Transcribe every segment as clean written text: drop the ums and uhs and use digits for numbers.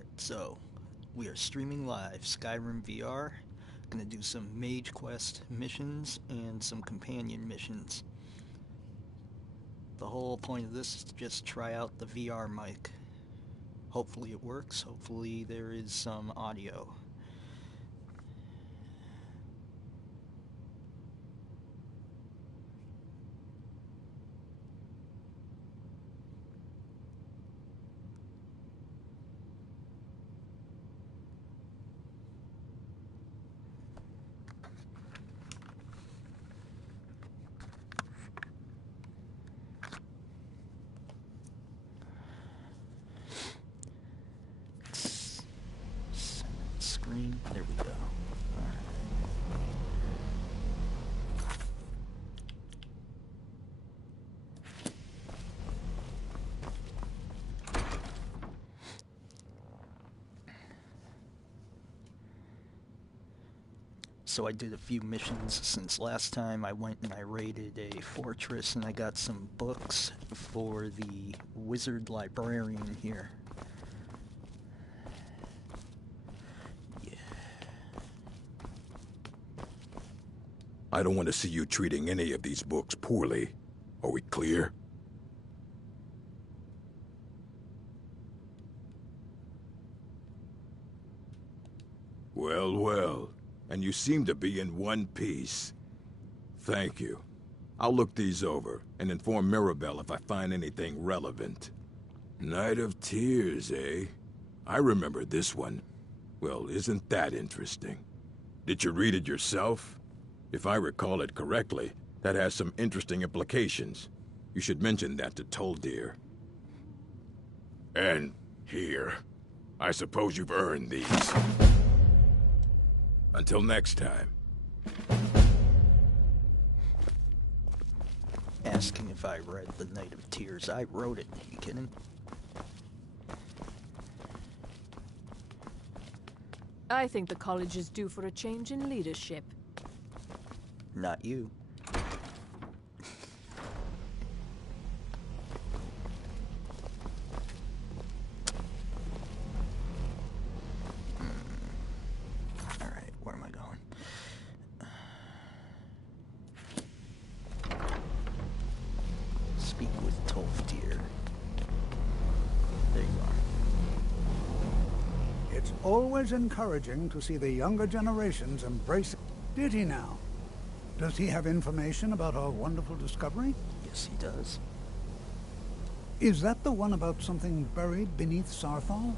Alright, so we are streaming live SkyrimVR. Gonna do some Mage Quest missions and some companion missions. The whole point of this is to just try out the VR mic. Hopefully it works, hopefully there is some audio. Screen, there we go. So I did a few missions since last time. I went and I raided a fortress and I got some books for the wizard librarian here. Yeah. I don't want to see you treating any of these books poorly. Are we clear? Well, well. And you seem to be in one piece. Thank you. I'll look these over and inform Mirabelle if I find anything relevant. Night of Tears, eh? I remember this one. Well, isn't that interesting? Did you read it yourself? If I recall it correctly, that has some interesting implications. You should mention that to Toldir. And here. I suppose you've earned these. Until next time. Asking if I read The Night of Tears. I wrote it. You kidding? I think the college is due for a change in leadership. Not you. Alright, where am I going? Speak with Toldir. There you are. It's always encouraging to see the younger generations embrace it. Did he now? Does he have information about our wonderful discovery? Yes, he does. Is that the one about something buried beneath Sarthal?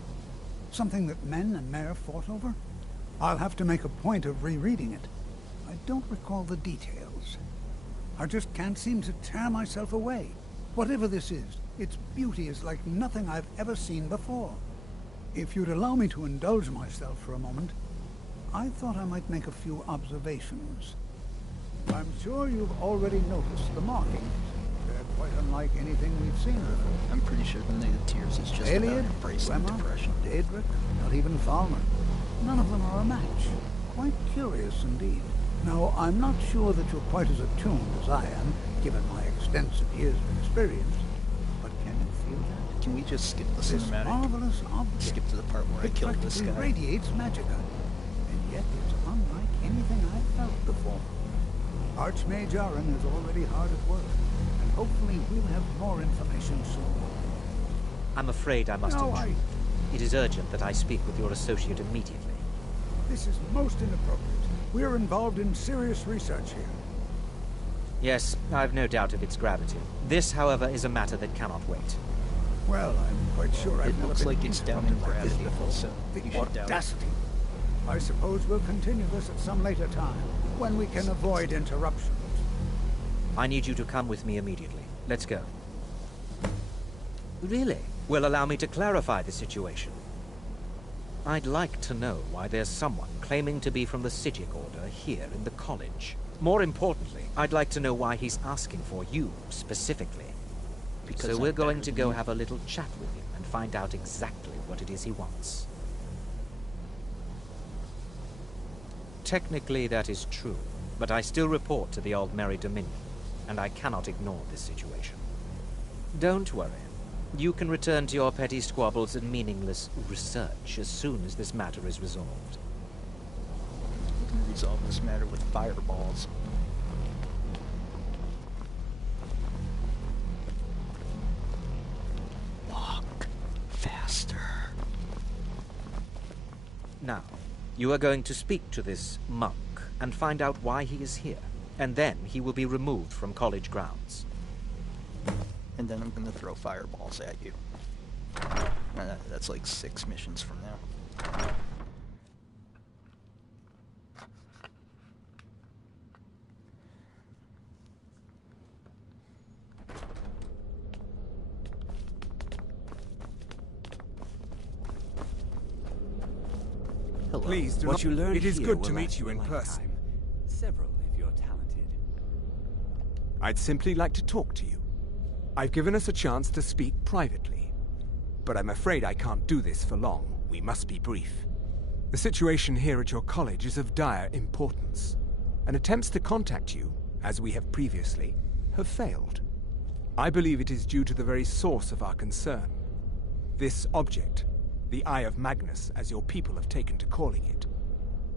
Something that men and Mare fought over? I'll have to make a point of rereading it. I don't recall the details. I just can't seem to tear myself away. Whatever this is, its beauty is like nothing I've ever seen before. If you'd allow me to indulge myself for a moment, I thought I might make a few observations. I'm sure you've already noticed the markings. They're quite unlike anything we've seen before. I'm pretty sure The Night of Tears is just about Eliad, embracing Lemma, depression. Daedric, not even Falmer. None of them are a match. Quite curious indeed. Now, I'm not sure that you're quite as attuned as I am, given my extensive years of experience, but can you feel that? Can we just skip the This cinematic? marvelous object. Skip to the part where I It killed this practically guy. radiates magicka, and yet it's unlike anything I've felt before. Archmage Aaron is already hard at work, and hopefully we'll have more information soon. I'm afraid I must No, intrude. It is urgent that I speak with your associate immediately. This is most inappropriate. We're involved in serious research here. Yes, I've no doubt of its gravity. This, however, is a matter that cannot wait. Well, I'm quite sure I've It never looks been like it's down in interrupted like this gravity, before. so you The should doubt it. audacity. I suppose we'll continue this at some later time, when we can avoid interruptions. I need you to come with me immediately. Let's go. Really? Well, allow me to clarify the situation. I'd like to know why there's someone claiming to be from the Sijic Order here in the college. More importantly, I'd like to know why he's asking for you, specifically. Because So I'm we're going better to than go you. have a little chat with him and find out exactly what it is he wants. Technically, that is true, but I still report to the Aldmeri Dominion, and I cannot ignore this situation. Don't worry. You can return to your petty squabbles and meaningless research as soon as this matter is resolved. We can resolve this matter with fireballs. Walk faster. Now, you are going to speak to this monk and find out why he is here, and then he will be removed from college grounds. And then I'm going to throw fireballs at you. That's like 6 missions from now. Hello. Please do What not. you learn It is here good will to meet last you a in person. lifetime. Several, if you're talented. I'd simply like to talk to you. I've given us a chance to speak privately. But I'm afraid I can't do this for long. We must be brief. The situation here at your college is of dire importance, and attempts to contact you, as we have previously, have failed. I believe it is due to the very source of our concern. This object, the Eye of Magnus, as your people have taken to calling it.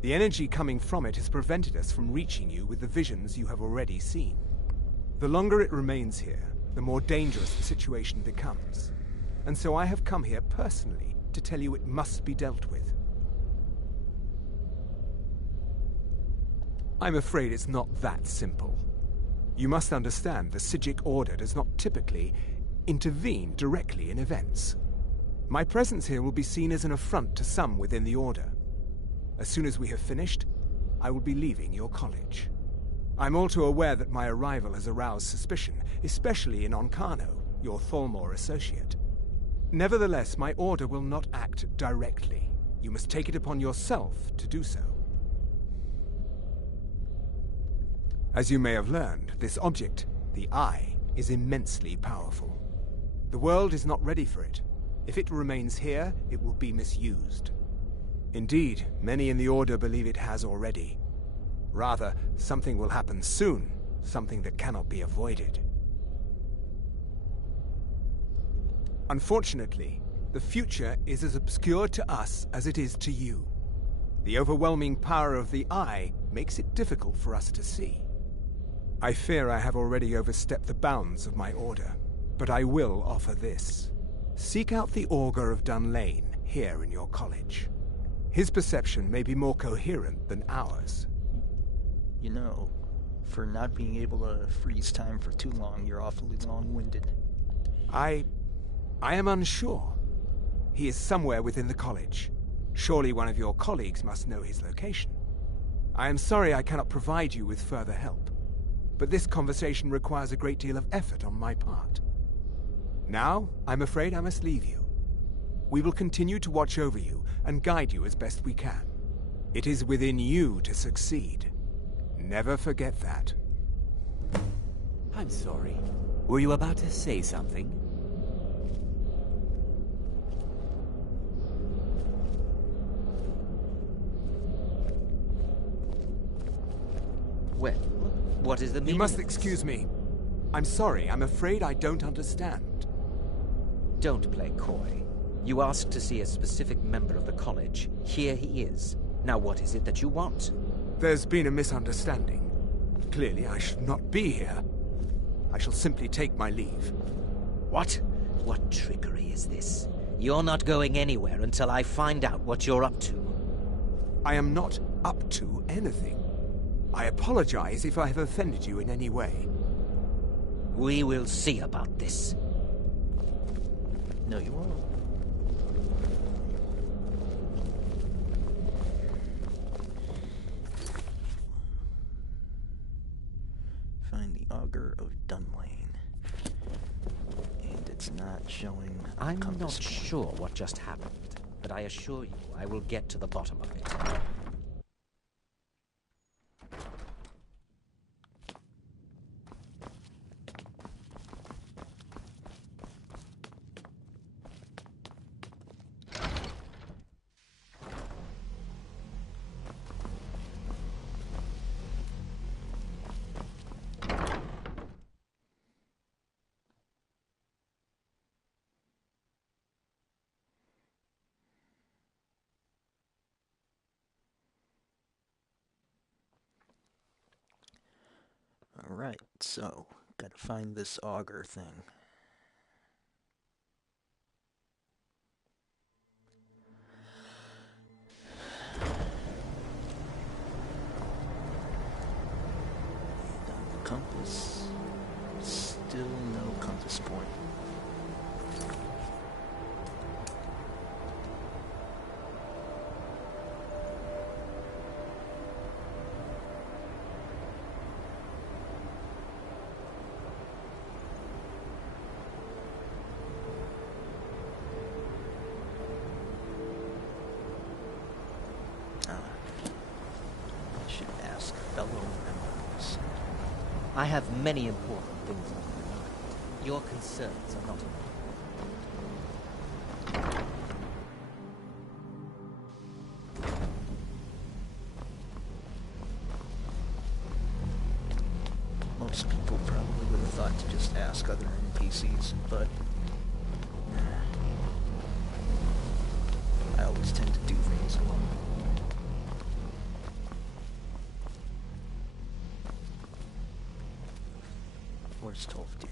The energy coming from it has prevented us from reaching you with the visions you have already seen. The longer it remains here, the more dangerous the situation becomes. And so I have come here personally to tell you it must be dealt with. I'm afraid it's not that simple. You must understand the Psijic Order does not typically intervene directly in events. My presence here will be seen as an affront to some within the Order. As soon as we have finished, I will be leaving your college. I'm all too aware that my arrival has aroused suspicion, especially in Onkano, your Thalmor associate. Nevertheless, my order will not act directly. You must take it upon yourself to do so. As you may have learned, this object, the Eye, is immensely powerful. The world is not ready for it. If it remains here, it will be misused. Indeed, many in the Order believe it has already. Rather, something will happen soon, something that cannot be avoided. Unfortunately, the future is as obscure to us as it is to you. The overwhelming power of the Eye makes it difficult for us to see. I fear I have already overstepped the bounds of my order, but I will offer this. Seek out the Augur of Dunlane here in your college. His perception may be more coherent than ours. You know, for not being able to freeze time for too long, you're awfully long-winded. I am unsure. He is somewhere within the college. Surely one of your colleagues must know his location. I am sorry I cannot provide you with further help, but this conversation requires a great deal of effort on my part. Now, I'm afraid I must leave you. We will continue to watch over you and guide you as best we can. It is within you to succeed. Never forget that. I'm sorry. Were you about to say something? Well, what is the meaning You must of this? excuse me. I'm sorry, I'm afraid I don't understand. Don't play coy. You asked to see a specific member of the college. Here he is. Now what is it that you want? There's been a misunderstanding. Clearly, I should not be here. I shall simply take my leave. What? What trickery is this? You're not going anywhere until I find out what you're up to. I am not up to anything. I apologize if I have offended you in any way. We will see about this. No, you won't. Find the Augur of Dunlane. And it's not showing I'm not compass. sure what just happened, but I assure you I will get to the bottom of it. Alright, so, gotta find this auger thing. Down the compass. Still no compass point. I should ask fellow members. I have many important things on my mind. Your concerns are not enough. Most people probably would have thought to just ask other NPCs, but I always tend to do things alone. Where's Tolfdir?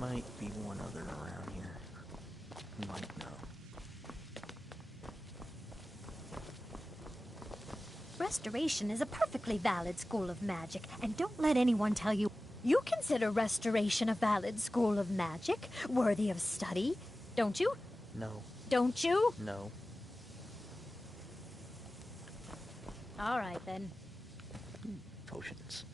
Might be one other around here. Might know. Restoration is a perfectly valid school of magic, and don't let anyone tell you. You consider Restoration a valid school of magic, worthy of study, don't you? No. Don't you? No. All right, then. Potions.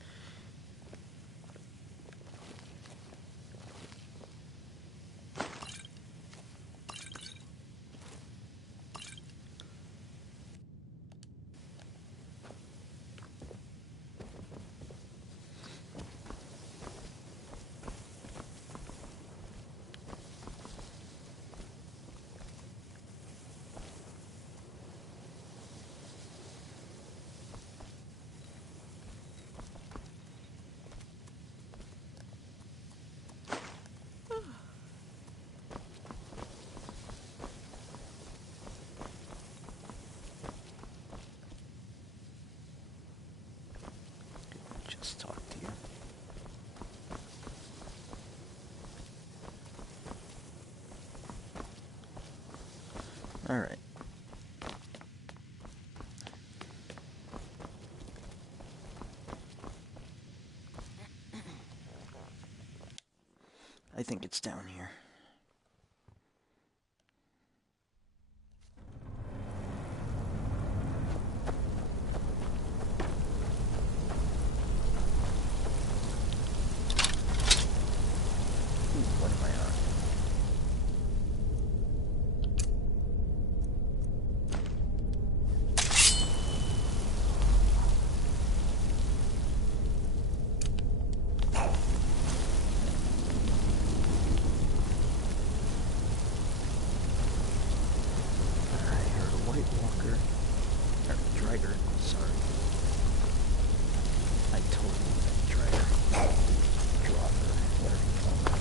Just talk to you. All right. I think it's down here. What am I on? I heard a White Walker. Or Drider, sorry. I totally meant Drider. Dropper, whatever you call it.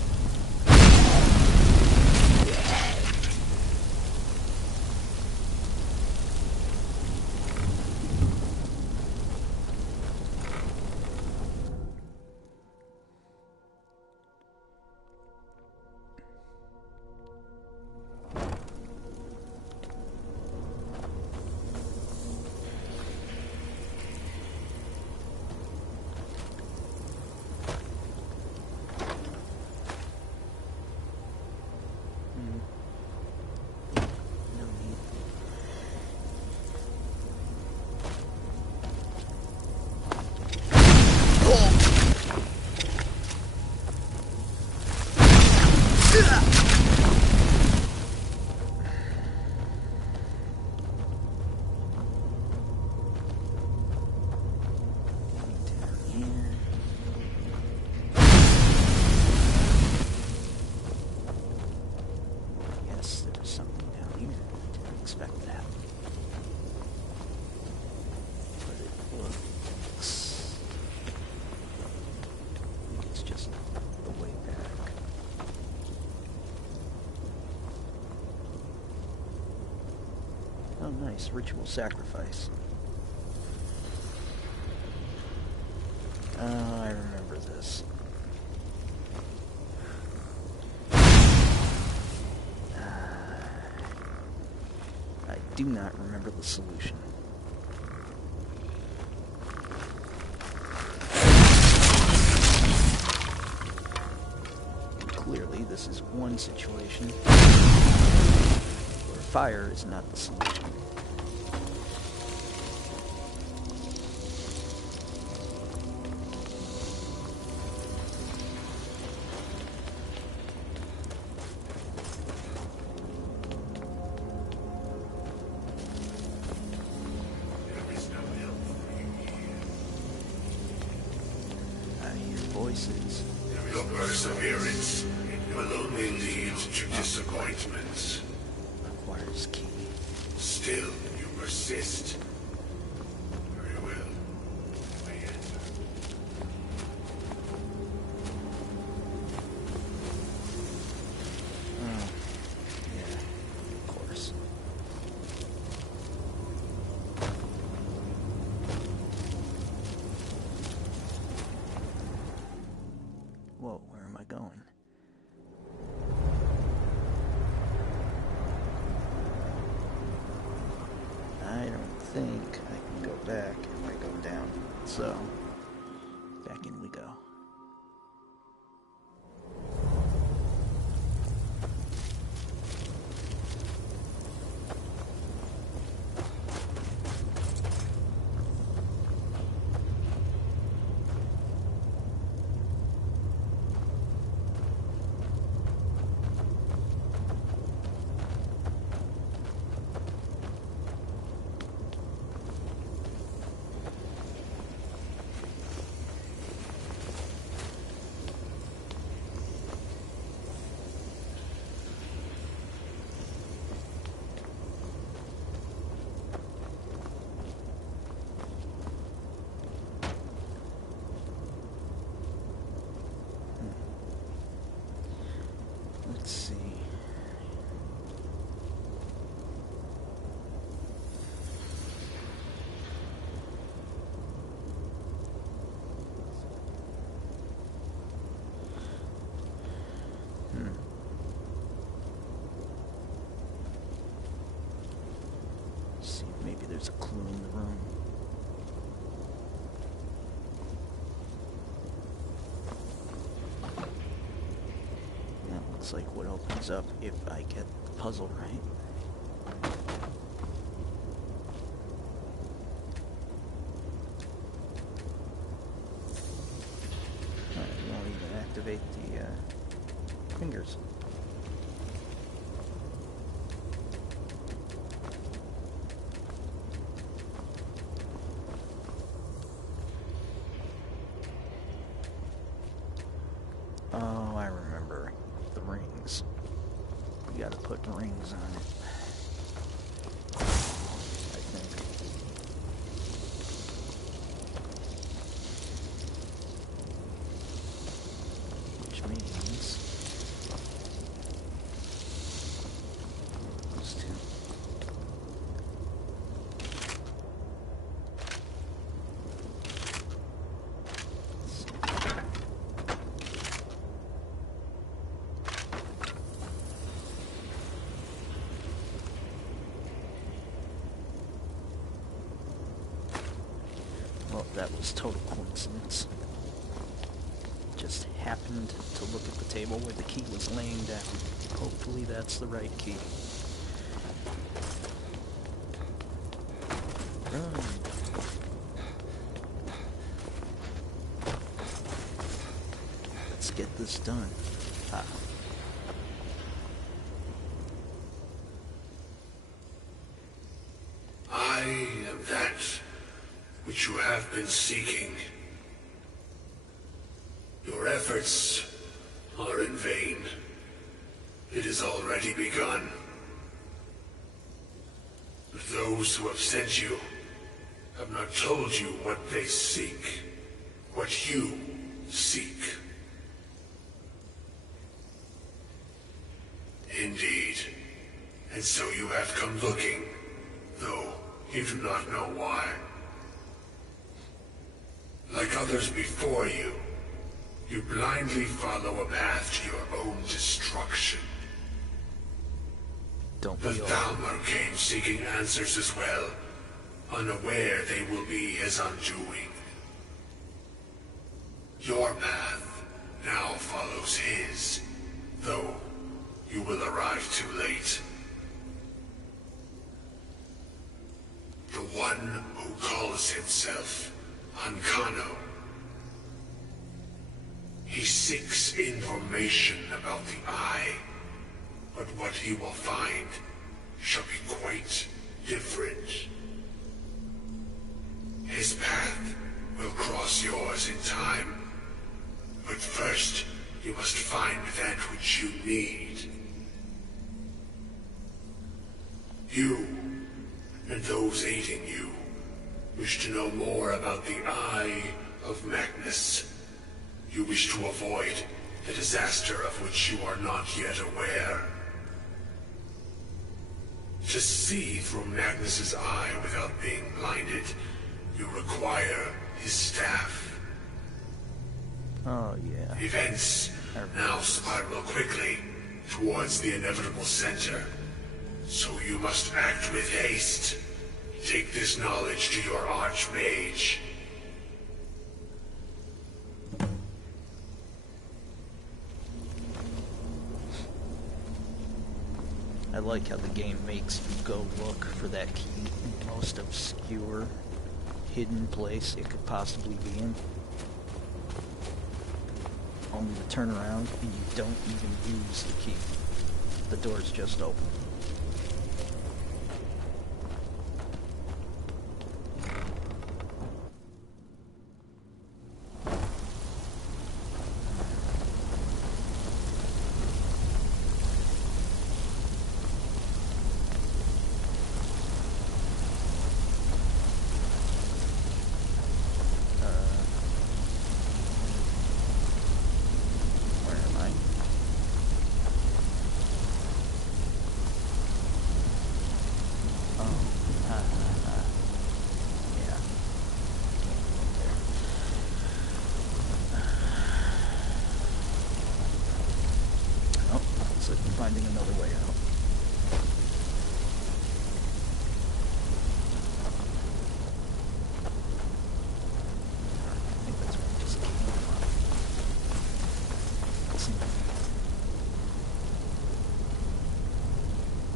nice. Ritual sacrifice. I remember this. I do not remember the solution. Clearly, this is one situation where fire is not the solution. Voices. Your perseverance will only lead to disappointments. Requires key. Still, you persist. Very well. I enter. Oh, yeah, of course. Whoa, where am I going? I don't think I can go back if I go down. So, back in we go. Let's see. See, maybe there's a clue in the room. That looks like what opens up if I get the puzzle right. It won't even activate the fingers. Oh, I remember. The rings. You gotta put rings on it. I think. Which means... those two. Well, that was total coincidence. Just happened to look at the table where the key was laying down. Hopefully that's the right key. Run. Let's get this done. Ah. I am that which you have been seeking. Your efforts are in vain. It has already begun. But those who have sent you have not told you what they seek, what you seek. Indeed. And so you have come looking, though you do not know why. Like others before you, you blindly follow a path to your own destruction. Don't The we all? Thalmor came seeking answers as well, unaware they will be his undoing. Your path now follows his, though you will arrive too late. The one who calls himself Ankano. He seeks information about the Eye, but what he will find shall be quite different. His path will cross yours in time, but first you must find that which you need. You, and those aiding you, wish to know more about the Eye of Magnus. You wish to avoid the disaster of which you are not yet aware. To see through Magnus's eye without being blinded, you require his staff. Oh, yeah. Events now spiral quickly towards the inevitable center, so you must act with haste. Take this knowledge to your Archmage. I like how the game makes you go look for that key in the most obscure, hidden place it could possibly be in. Only to turn around and you don't even use the key. The door's just open. Finding another way out. I think that's where I just came from.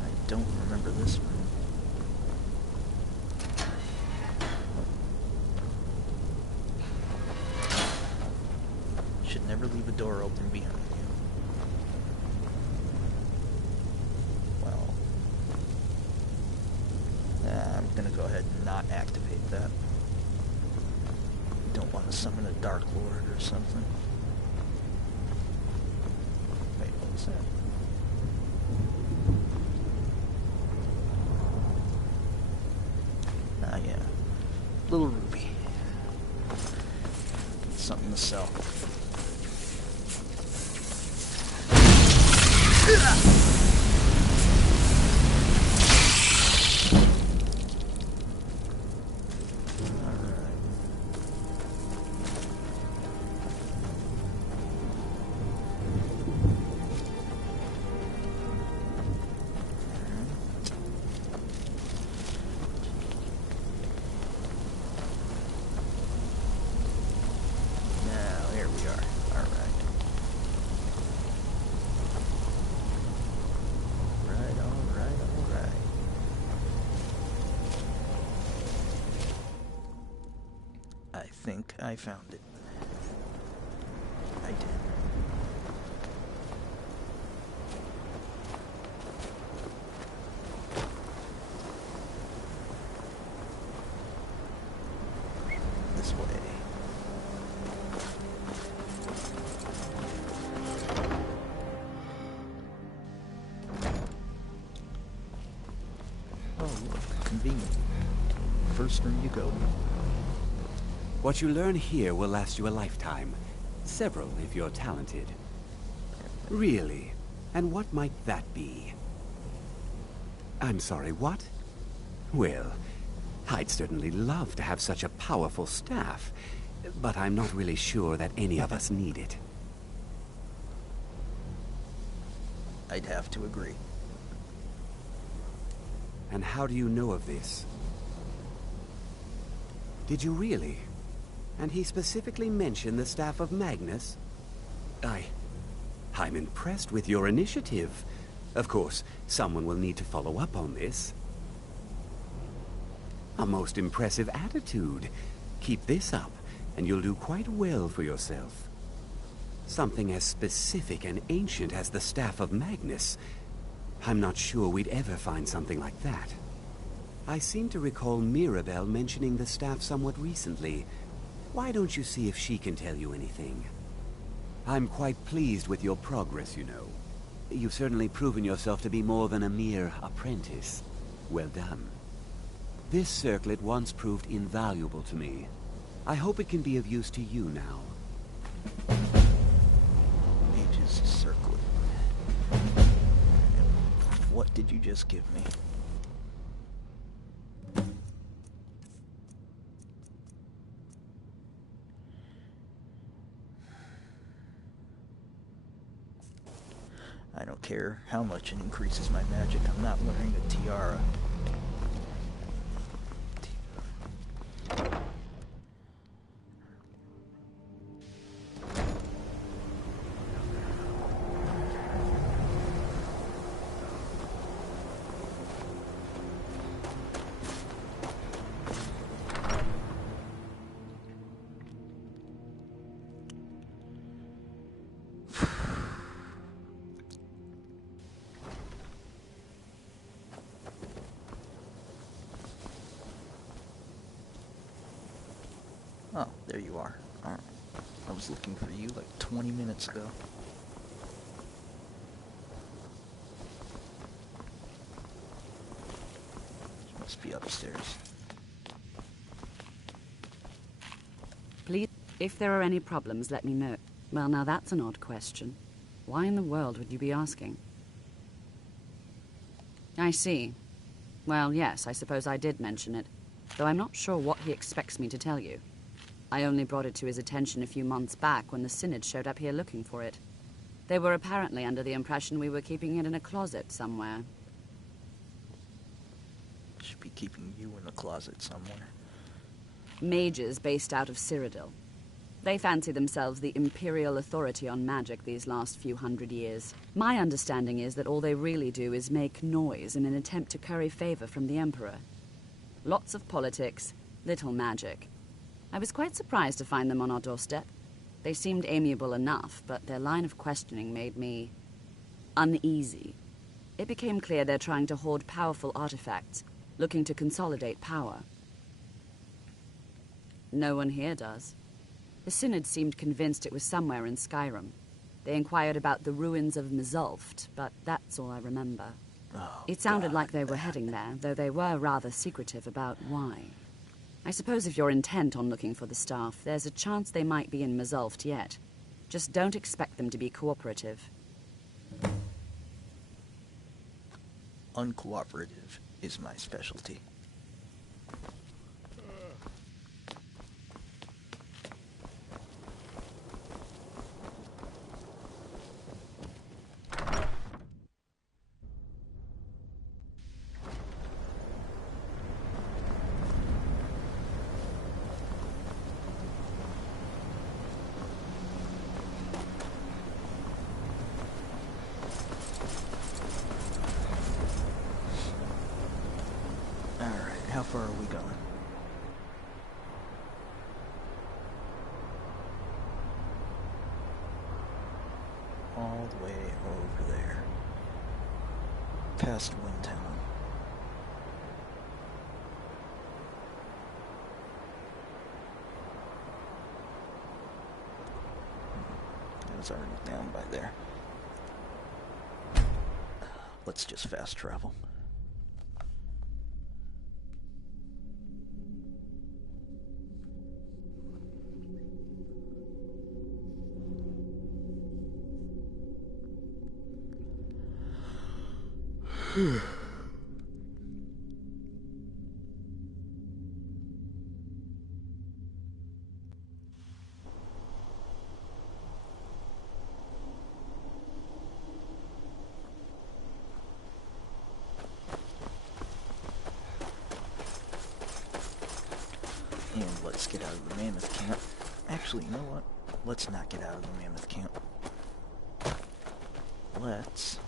I don't remember this room. Should never leave a door open behind you. I'm gonna go ahead and not activate that. Don't want to summon a Dark Lord or something. Wait, what was that? Ah, yeah. Little ruby. Something to sell. I think I found it. I did. This way. Oh, look, convenient. First room you go. What you learn here will last you a lifetime. Several, if you're talented. Really? And what might that be? I'm sorry, what? Well, I'd certainly love to have such a powerful staff, but I'm not really sure that any of us need it. I'd have to agree. And how do you know of this? Did you really? And he specifically mentioned the staff of Magnus? I'm impressed with your initiative. Of course, someone will need to follow up on this. A most impressive attitude. Keep this up, and you'll do quite well for yourself. Something as specific and ancient as the Staff of Magnus. I'm not sure we'd ever find something like that. I seem to recall Mirabelle mentioning the staff somewhat recently. Why don't you see if she can tell you anything? I'm quite pleased with your progress, you know. You've certainly proven yourself to be more than a mere apprentice. Well done. This circlet once proved invaluable to me. I hope it can be of use to you now. Mage's circlet. What did you just give me? I don't care how much it increases my magic. I'm not wearing a tiara. Oh, there you are. Alright. I was looking for you like 20 minutes ago. You must be upstairs. Please, if there are any problems, let me know. Well, now that's an odd question. Why in the world would you be asking? I see. Well, yes, I suppose I did mention it, though I'm not sure what he expects me to tell you. I only brought it to his attention a few months back when the Synod showed up here looking for it. They were apparently under the impression we were keeping it in a closet somewhere. Should be keeping you in a closet somewhere. Mages based out of Cyrodiil. They fancy themselves the imperial authority on magic these last few hundred years. My understanding is that all they really do is make noise in an attempt to curry favor from the Emperor. Lots of politics, little magic. I was quite surprised to find them on our doorstep. They seemed amiable enough, but their line of questioning made me uneasy. It became clear they're trying to hoard powerful artifacts, looking to consolidate power. No one here does. The Synod seemed convinced it was somewhere in Skyrim. They inquired about the ruins of Mzulft, but that's all I remember. Oh, it sounded God. like they were heading there, though they were rather secretive about why. I suppose if you're intent on looking for the staff, there's a chance they might be in Mzulft yet. Just don't expect them to be cooperative. Uncooperative is my specialty. How far are we going? All the way over there. Past Windtown. It was already down by there. Let's just fast travel. And let's get out of the mammoth camp. Actually, you know what? Let's not get out of the mammoth camp. Let's...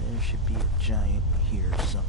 There should be a giant here somewhere.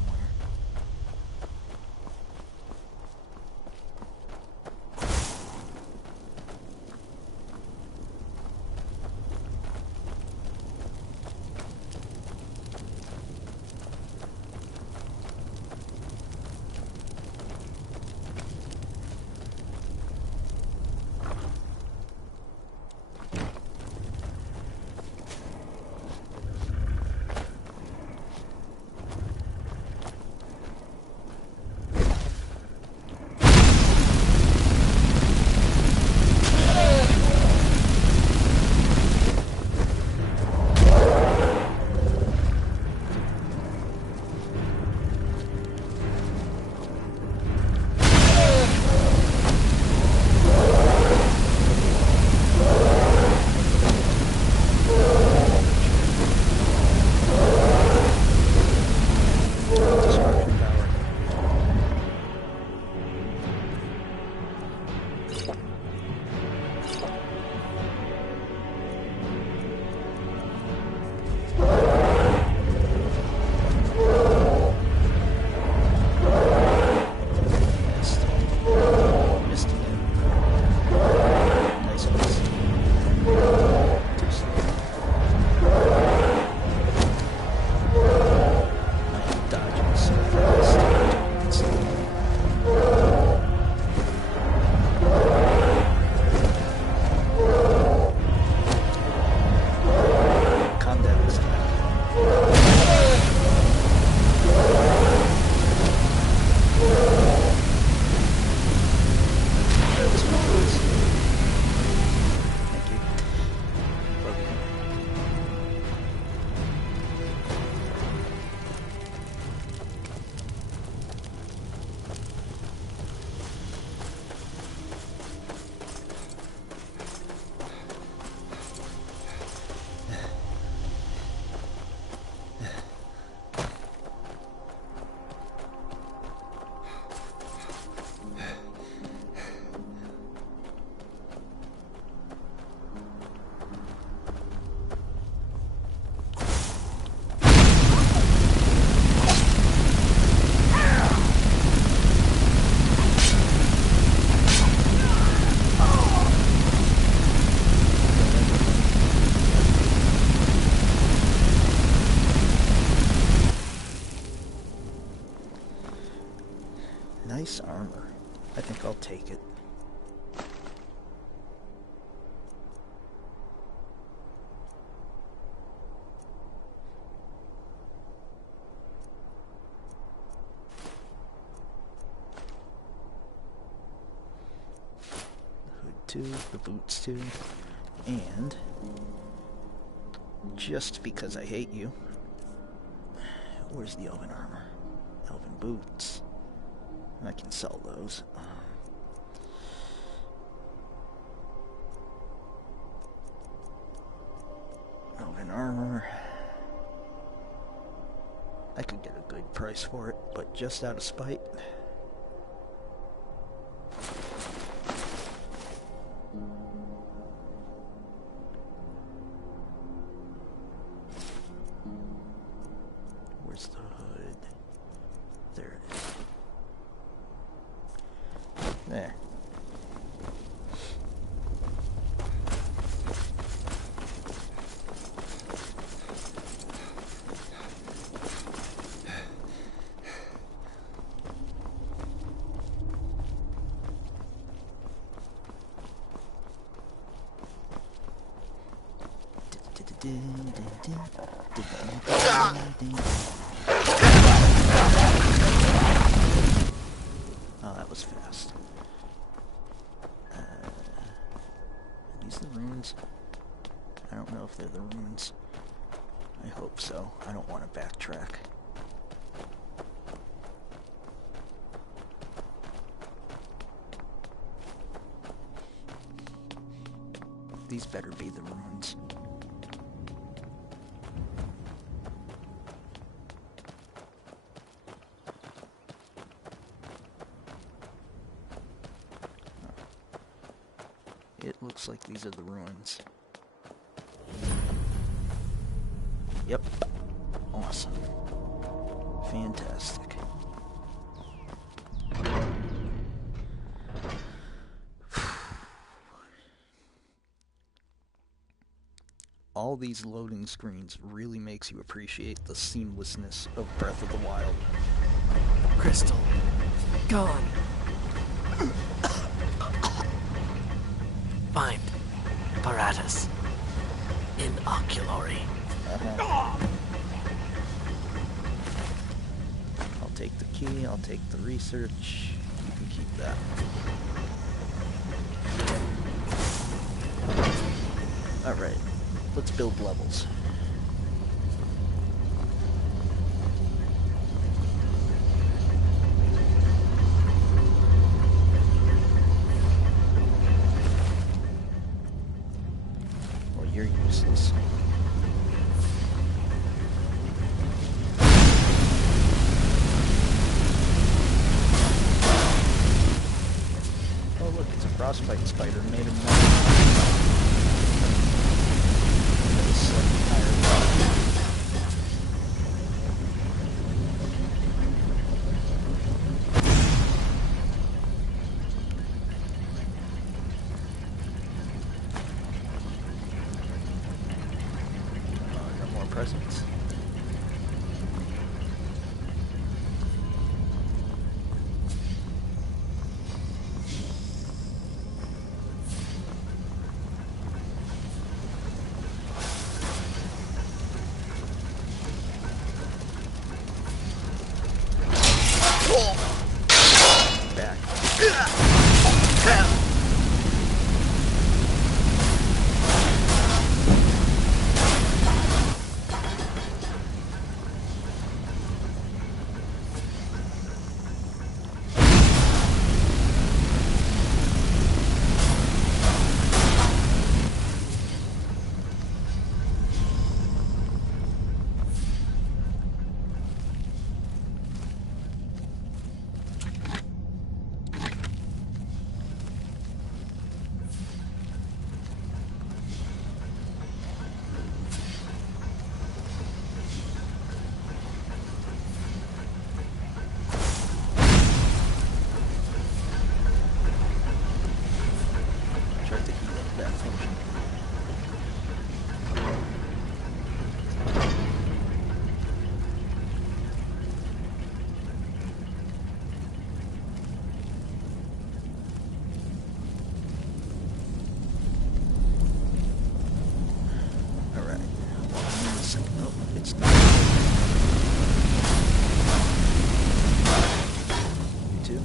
Nice armor. I think I'll take it. The hood too, the boots too, and just because I hate you, where's the elven armor? Elven boots. I can sell those. Elven armor. I could get a good price for it, but just out of spite. Where's the hood? There it is. There. Oh, that was fast. Are these the runes? I don't know if they're the runes. I hope so. I don't want to backtrack. These better be the runes. It looks like these are the ruins. Yep. Awesome. Fantastic. All these loading screens really makes you appreciate the seamlessness of Breath of the Wild. Crystal. Gone. Find apparatus. Inoculary. I'll take the key, I'll take the research. You can keep that. Alright, let's build levels. Well, you're useless. Oh look, it's a frostbite spider made of metal. That is slightly higher level. Oh, I got more presents. Back. Tried to heat up that function. Alright. Oh, it's not. You too?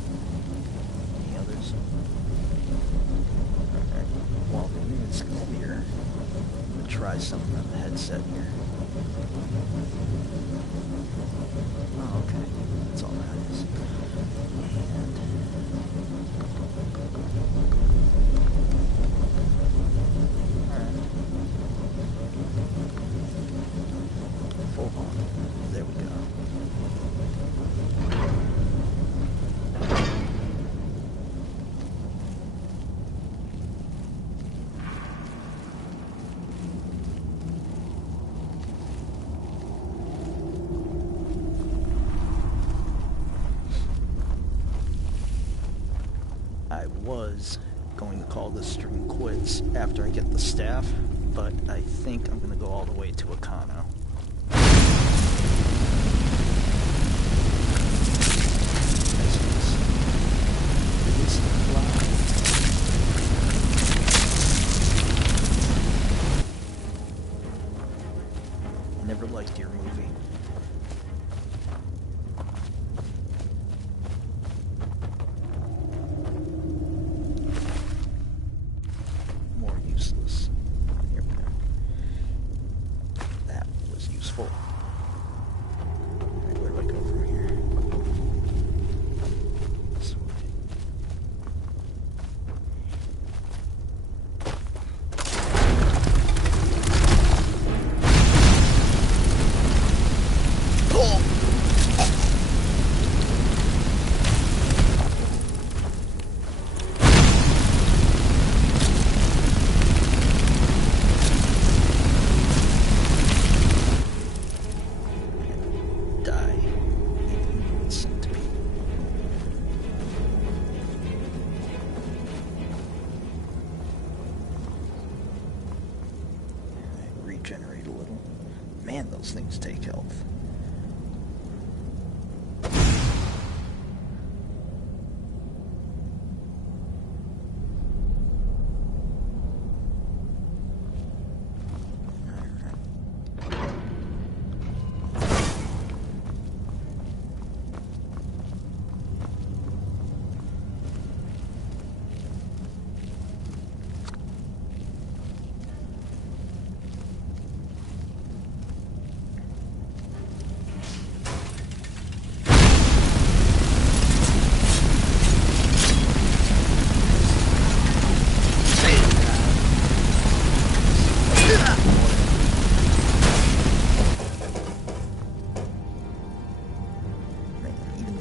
Any others? Alright. Well, it's clear. I'm gonna try something on the headset here. Oh, okay. That's all that is. Alright. Full on. There we go. I was going to call this stream quits after I get the staff, but I think I'm going to go all the way to Akano. Nice piece. Release the fly. Never liked your movie. More useless. Here we go. That Man, those things take health.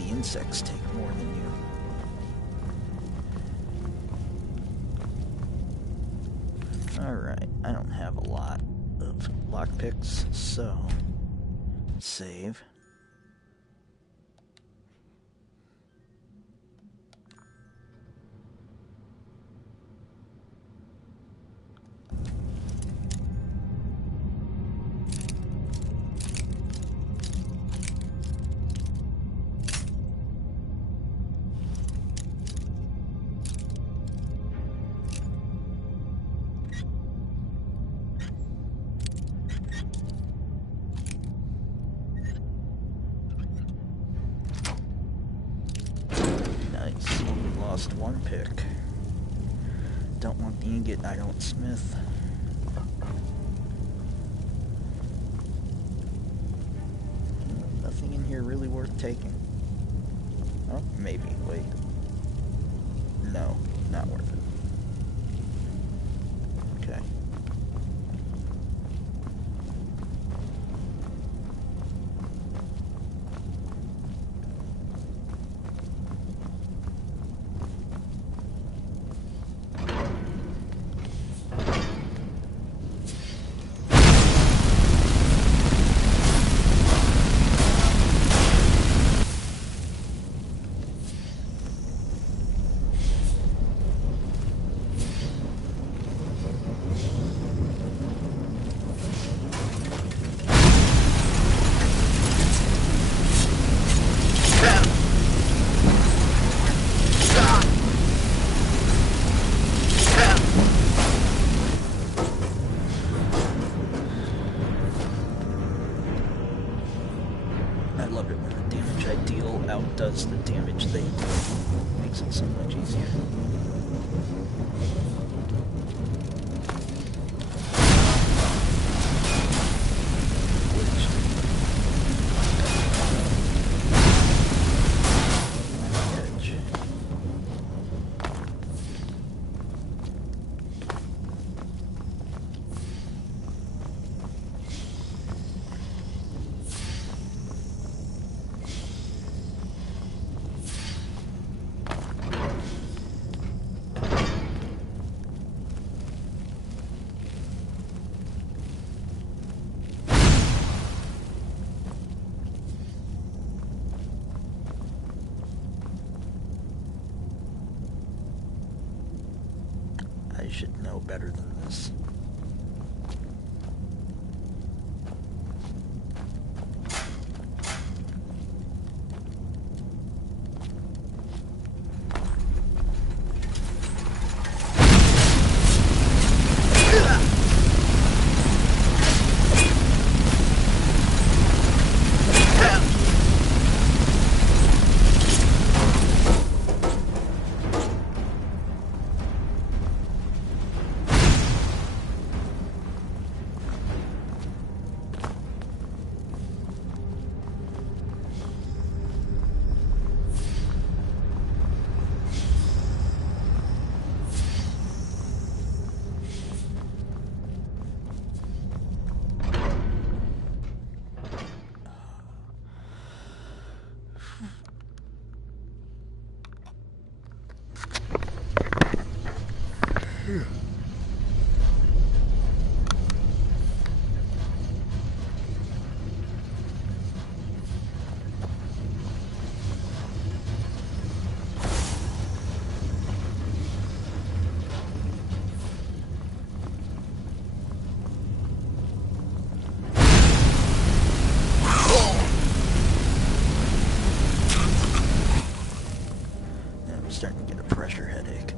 Insects take more than you. Alright, I don't have a lot of lockpicks, so save. Lost one pick. Don't want the ingot, I don't smith. Nothing in here really worth taking. Oh, maybe, wait. No, not worth it. Okay. Outdoes the damage they do. Makes it so much easier. I should know better than this. starting to get a pressure headache.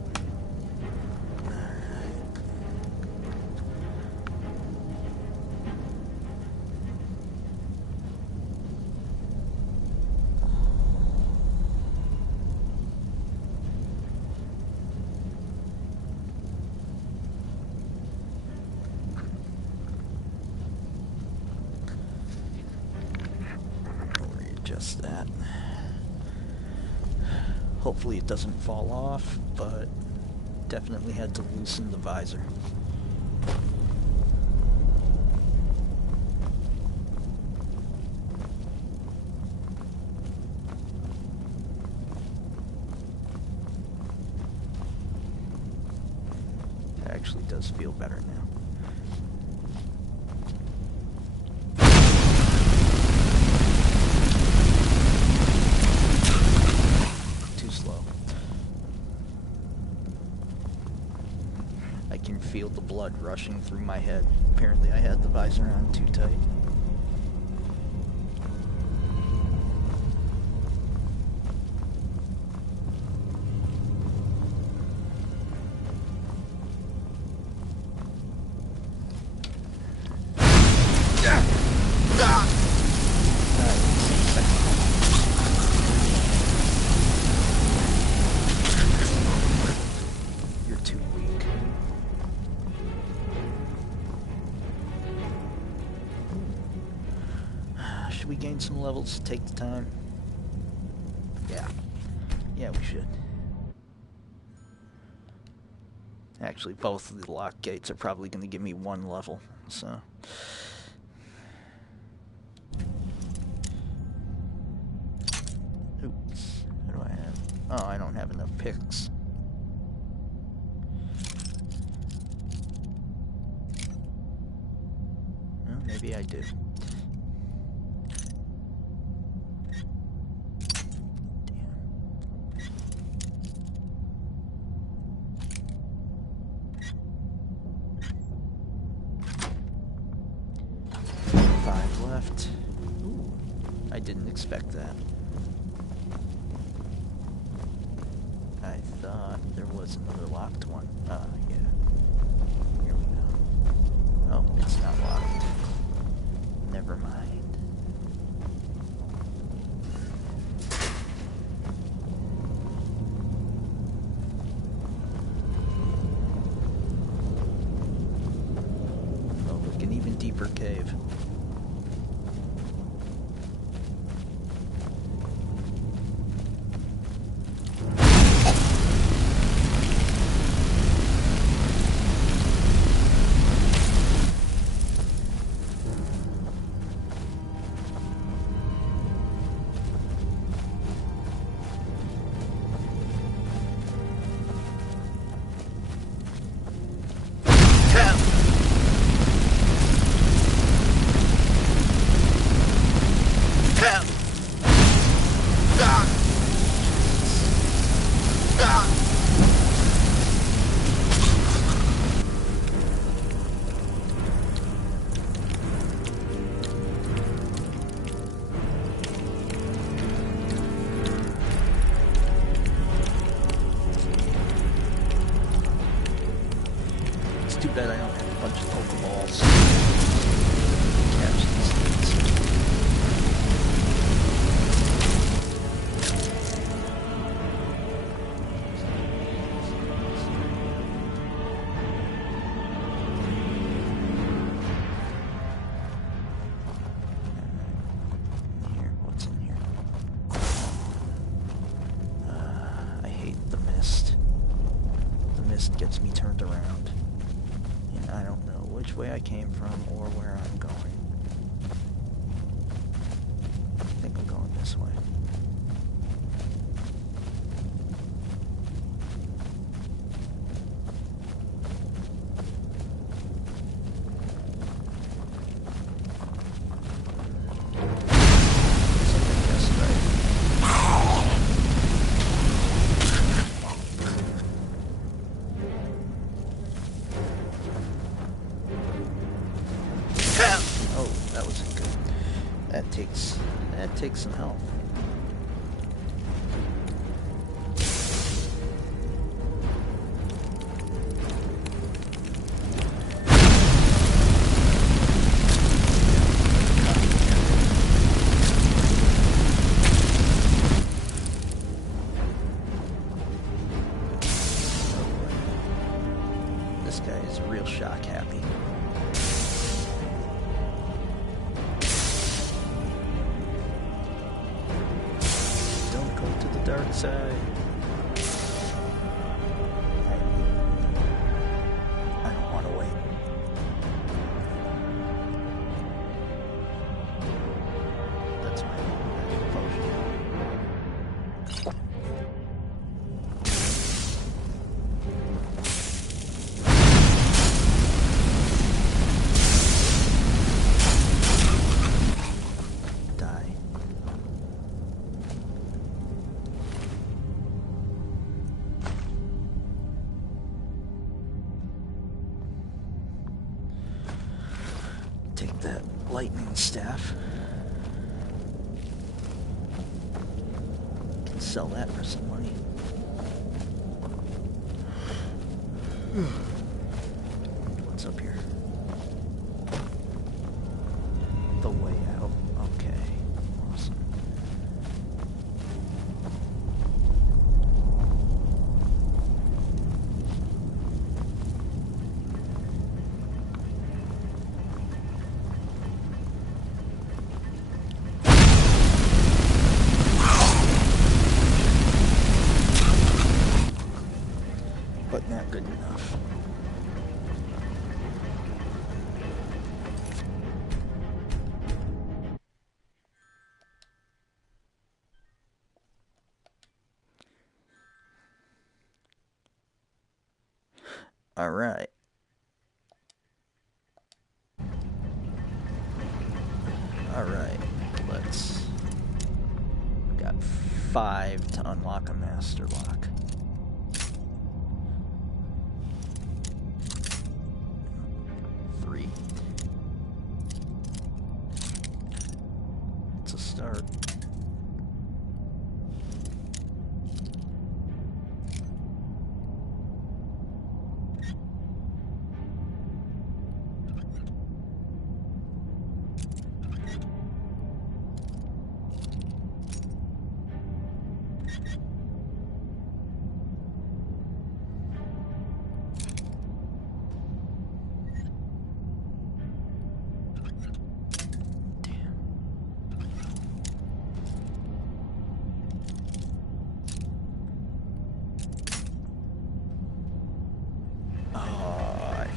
Readjust that. Hopefully it doesn't fall off, but definitely had to loosen the visor. It actually does feel better now. I can feel the blood rushing through my head. Apparently I had the visor on too tight. Should we gain some levels? Take the time? Yeah, we should. Actually, both of the lock gates are probably going to give me 1 level, so... Oops. What do I have? Oh, I don't have enough picks. Well, maybe I do. Left. Ooh, I didn't expect that. I thought there was another locked one. Yeah. Here we go. Oh, it's not locked. Never mind. Oh, look, an even deeper cave. Too bad I don't have a bunch of Pokeballs. Catch these things. Here, what's in here? I hate the mist. The mist gets me turned around. I don't know which way I came from or where I'm going. I think I'm going this way. That takes some health. real shock happy. Don't go to the dark side. I don't want to wait. That's my magic potion. Die. Take that lightning staff. Can sell that for some money. What's up here? The way out. Okay. Awesome. But not good enough. All right. All right. Let's. Got 5 to unlock a master lock. It's a start.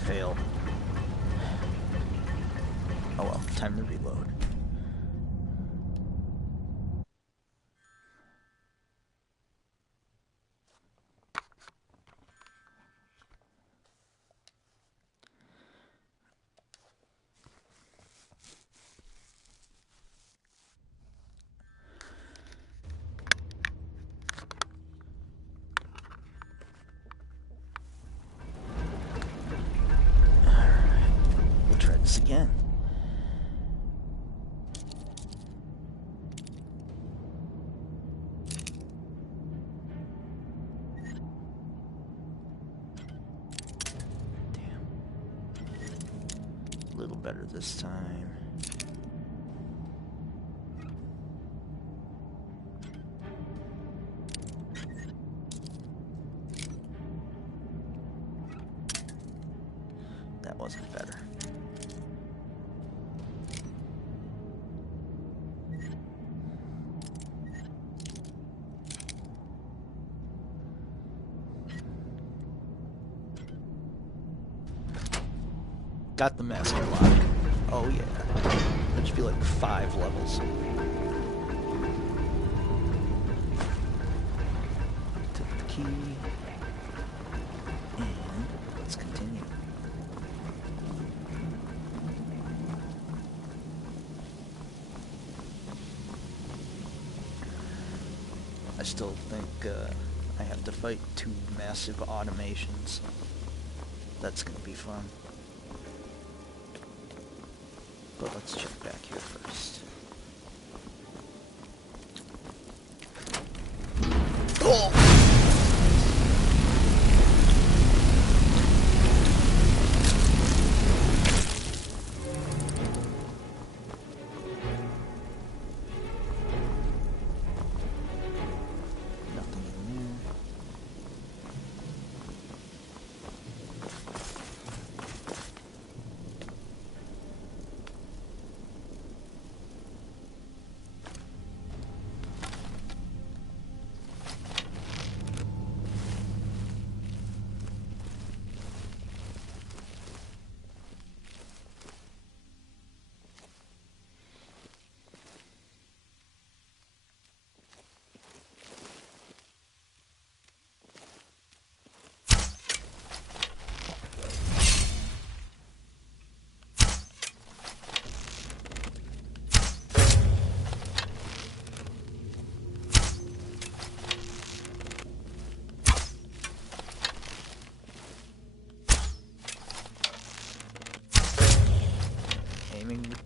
Failed. Oh well, time to reload. Again. Damn. A little better this time. That wasn't better. Got the master lock. Oh yeah. That should be like 5 levels. Took the key. And let's continue. I still think I have to fight 2 massive automations. That's gonna be fun. But let's check back here first. Oh! Nothing in there.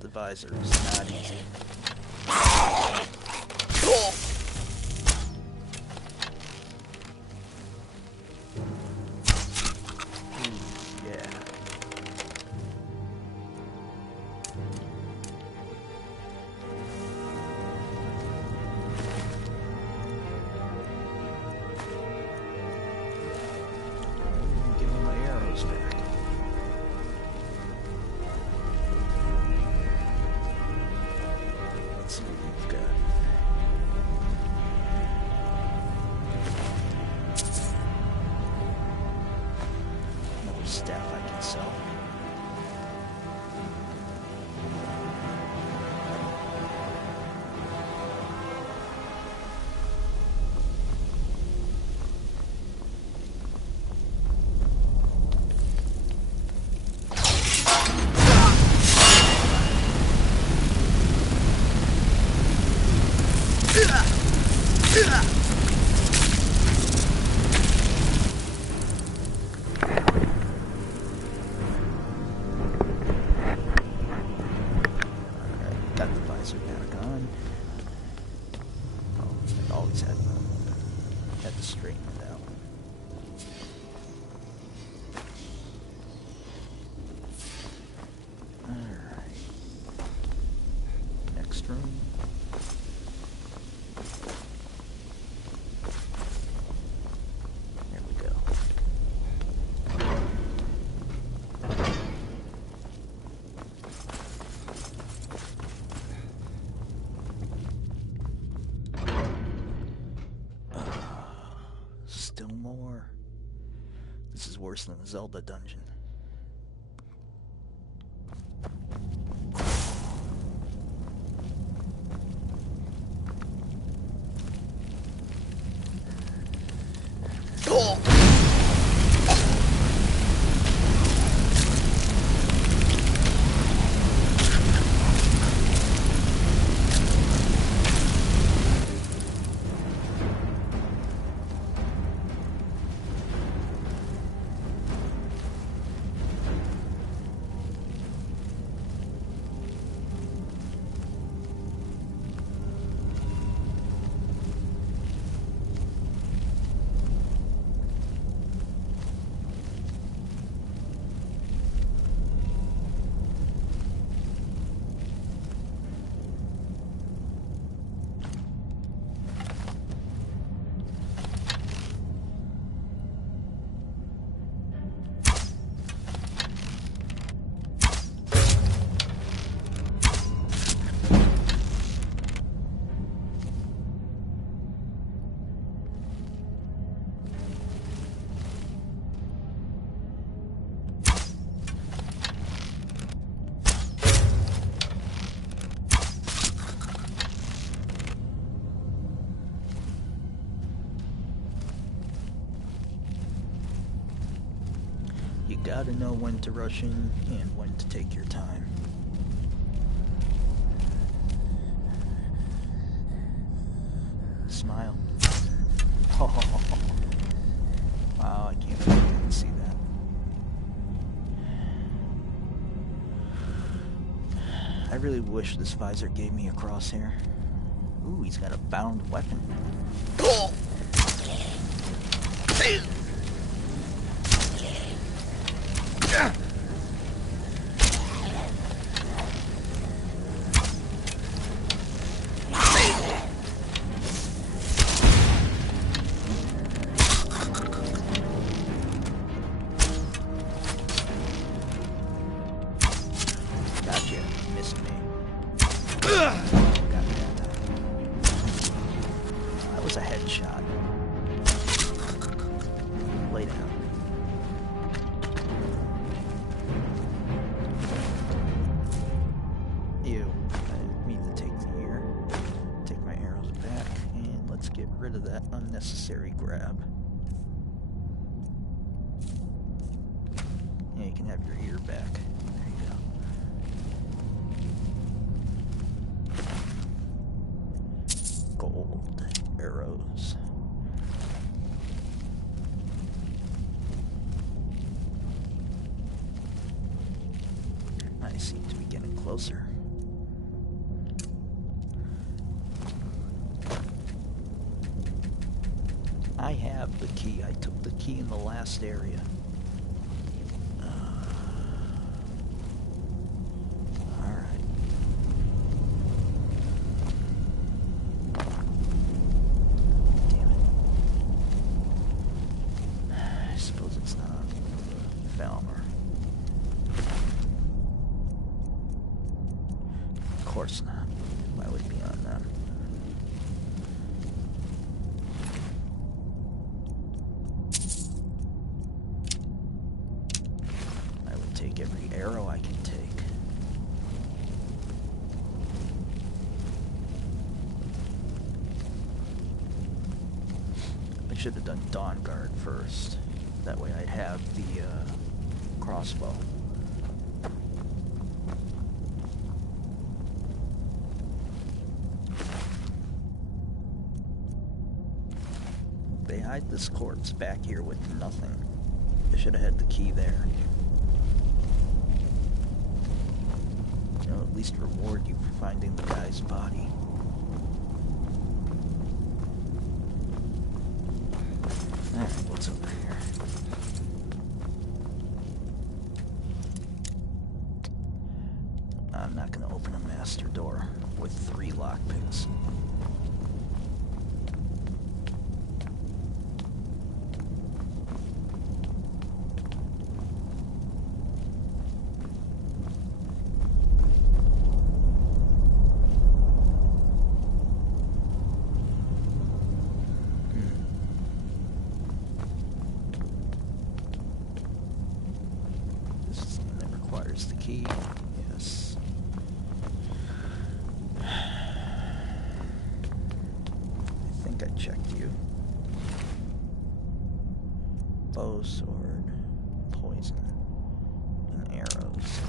the visor is not easy. Yeah. Give me my arrows back. Let's see what we've got. Another staff I can sell. Got the visor back on. Oh, I always had to straighten it out. Alright. Next room. There we go. Still more. This is worse than the Zelda dungeon. You gotta know when to rush in and when to take your time. Smile. Oh, wow, I can't believe I didn't see that. I really wish this visor gave me a crosshair. Ooh, he's got a bound weapon. Gotcha. Missed me. Got me that time. That was a headshot. Lay down. Ew. I need to take my arrows back, and let's get rid of that unnecessary grab. Yeah, you can have your ear back. There you go. Gold arrows. I seem to be getting closer. I have the key. I took the key in the last area. Alright. Damn it. I suppose it's not on Falmer. Of course not. Why would it be on them? Take every arrow I can take. I should have done Dawn Guard first. That way I'd have the crossbow. They hide this corpse back here with nothing. I should have had the key there. At least reward you for finding the guy's body. Alright, what's over here? I'm not gonna open a master door with 3 lockpicks. Where's the key? Yes. I think I checked you. Bow, sword, poison, and arrows.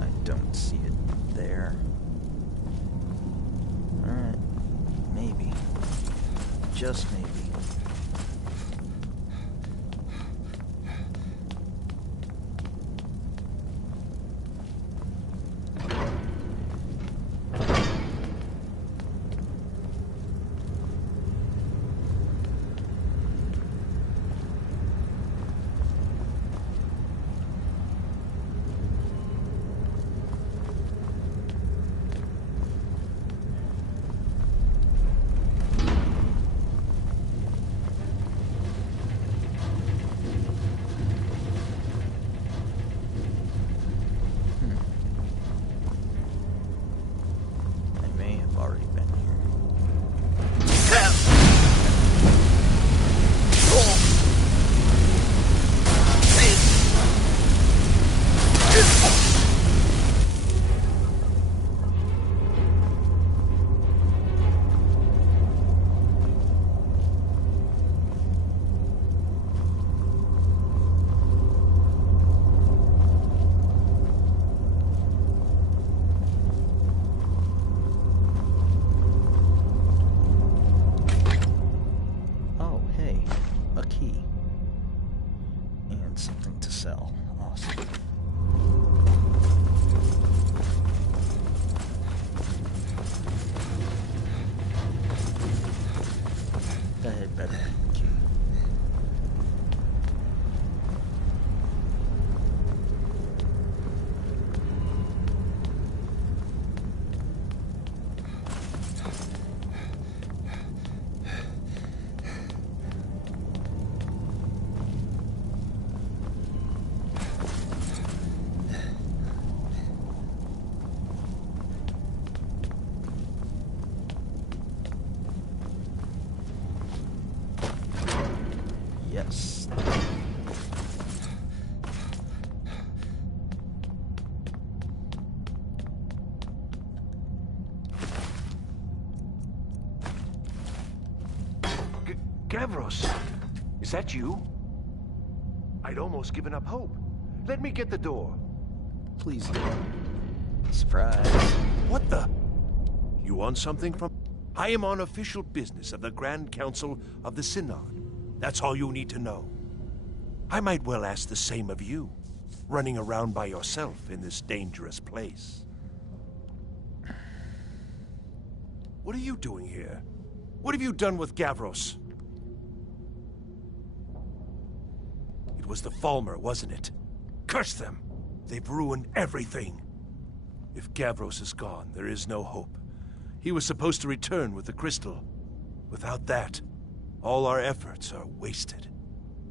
I don't see it there. Alright, maybe. Just maybe. Something to sell. Awesome. That had better be the key. Yes. Gavros, is that you? I'd almost given up hope. Let me get the door. Please do. Surprise. What the? You want something from... I am on official business of the Grand Council of the Synod. That's all you need to know. I might well ask the same of you. running around by yourself in this dangerous place. What are you doing here? What have you done with Gavros? It was the Falmer, wasn't it? Curse them! They've ruined everything. If Gavros is gone, there is no hope. He was supposed to return with the crystal. Without that, all our efforts are wasted.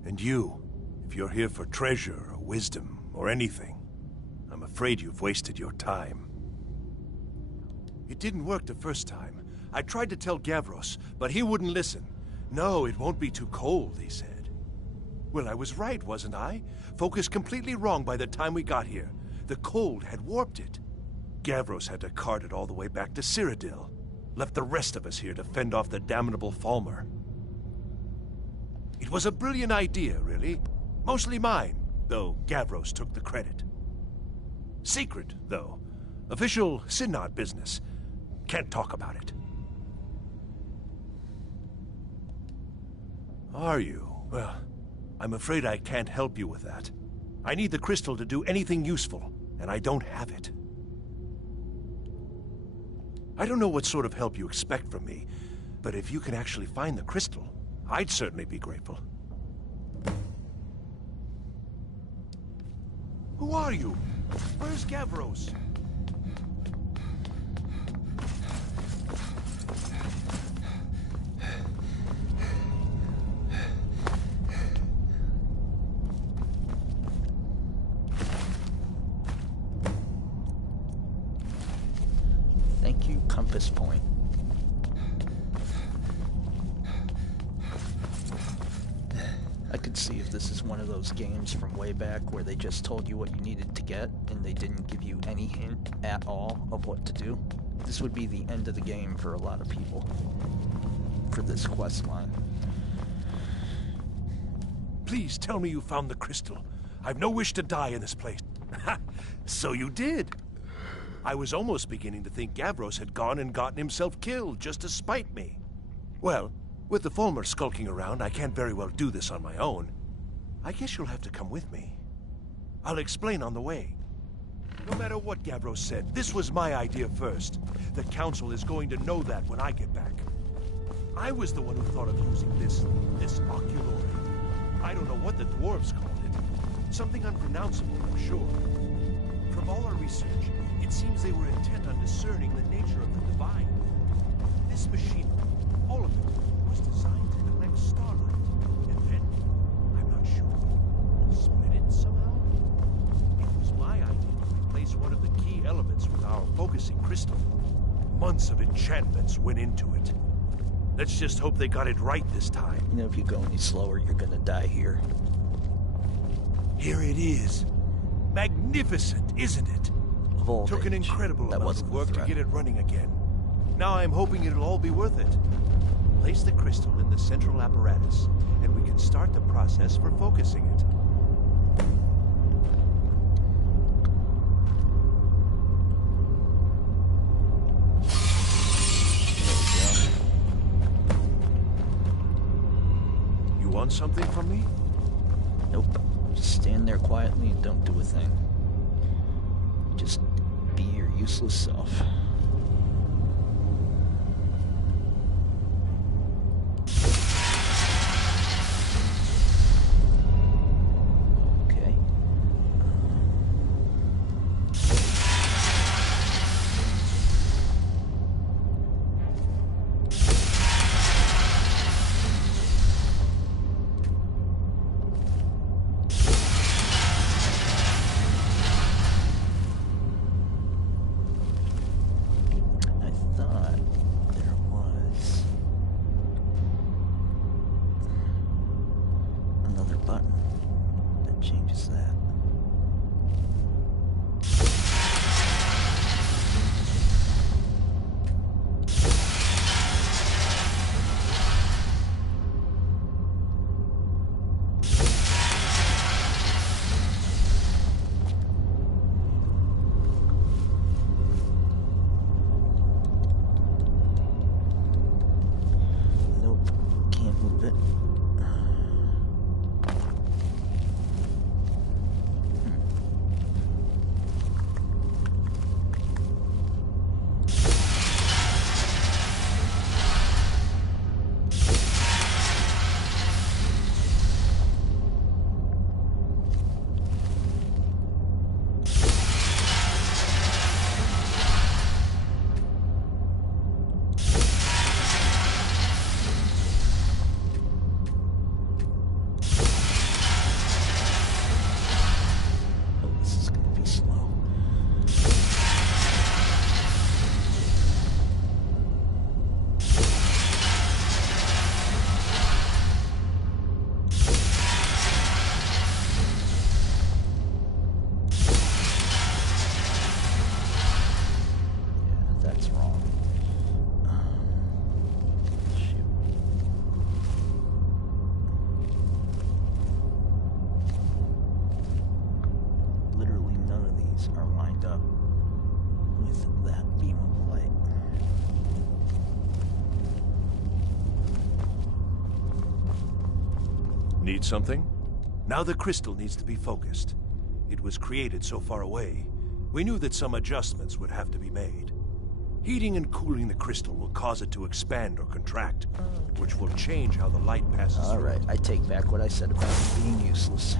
And you, if you're here for treasure or wisdom or anything, I'm afraid you've wasted your time. It didn't work the first time. I tried to tell Gavros, but he wouldn't listen. No, it won't be too cold, he said. Well, I was right, wasn't I? Focus completely wrong by the time we got here. The cold had warped it. Gavros had to cart it all the way back to Cyrodiil. Left the rest of us here to fend off the damnable Falmer. It was a brilliant idea, really. Mostly mine, though Gavros took the credit. Secret, though. Official Synod business. Can't talk about it. Are you? Well, I'm afraid I can't help you with that. I need the crystal to do anything useful, and I don't have it. I don't know what sort of help you expect from me, but if you can actually find the crystal, I'd certainly be grateful. Who are you? Where's Gavros? Thank you, compass point. I could see if this is one of those games from way back where they just told you what you needed to get and they didn't give you any hint at all of what to do. This would be the end of the game for a lot of people for this quest line. Please tell me you found the crystal. I've no wish to die in this place. So you did. I was almost beginning to think Gavros had gone and gotten himself killed just to spite me. Well, with the Falmer skulking around, I can't very well do this on my own. I guess you'll have to come with me. I'll explain on the way. No matter what Gavros said, this was my idea first. The Council is going to know that when I get back. I was the one who thought of using this oculoid. I don't know what the dwarves called it. Something unpronounceable, I'm sure. From all our research, it seems they were intent on discerning the nature of the divine. This machinery, all of it, was designed to collect starlight, and then, I'm not sure, split it somehow? It was my idea to replace one of the key elements with our focusing crystal. Months of enchantments went into it. Let's just hope they got it right this time. You know, if you go any slower, you're gonna die here. Here it is. Magnificent, isn't it? Took an incredible amount of work to get it running again. Now I'm hoping it'll all be worth it. Place the crystal in the central apparatus, and we can start the process for focusing it. You want something from me? Nope. Just stand there quietly and don't do a thing. Just be your useless self. with that beam of light. Need something? Now the crystal needs to be focused. It was created so far away. We knew that some adjustments would have to be made. Heating and cooling the crystal will cause it to expand or contract, which will change how the light passes through. Alright, I take back what I said about it being useless.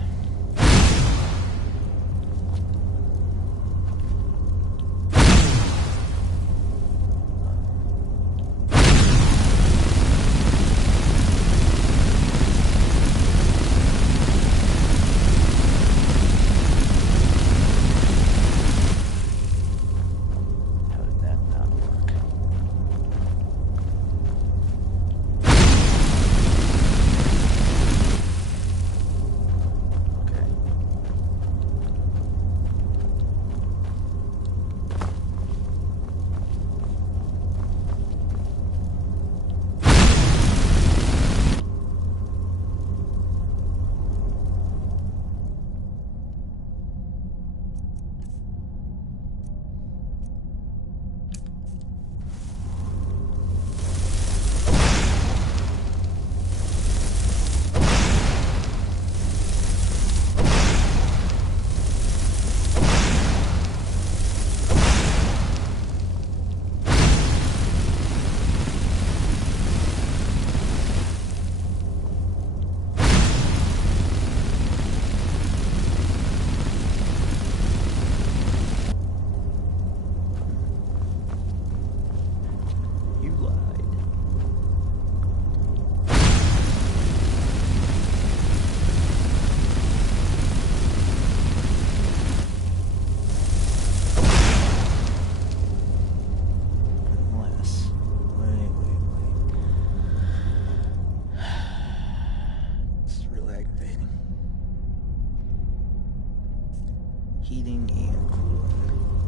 Heating and cooling.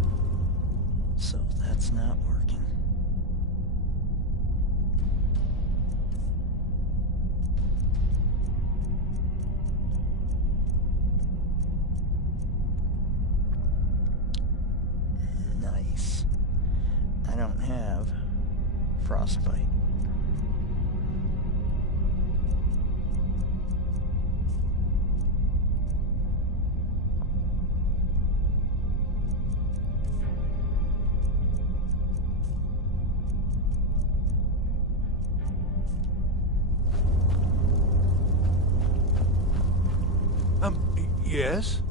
So that's not working. Nice. I don't have frostbite. Yes?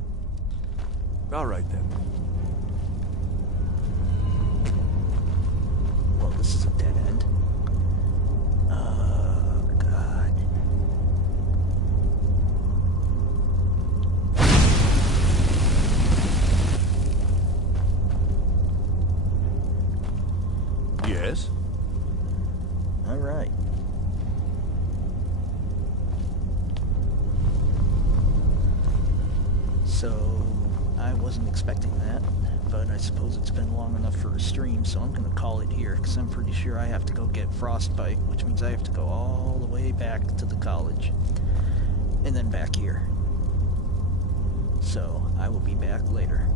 All right, then. Well, this is a dead end. Oh, God. Yes? All right. So, I wasn't expecting that, but I suppose it's been long enough for a stream, so I'm going to call it here, because I'm pretty sure I have to go get frostbite, which means I have to go all the way back to the college, and then back here. So, I will be back later.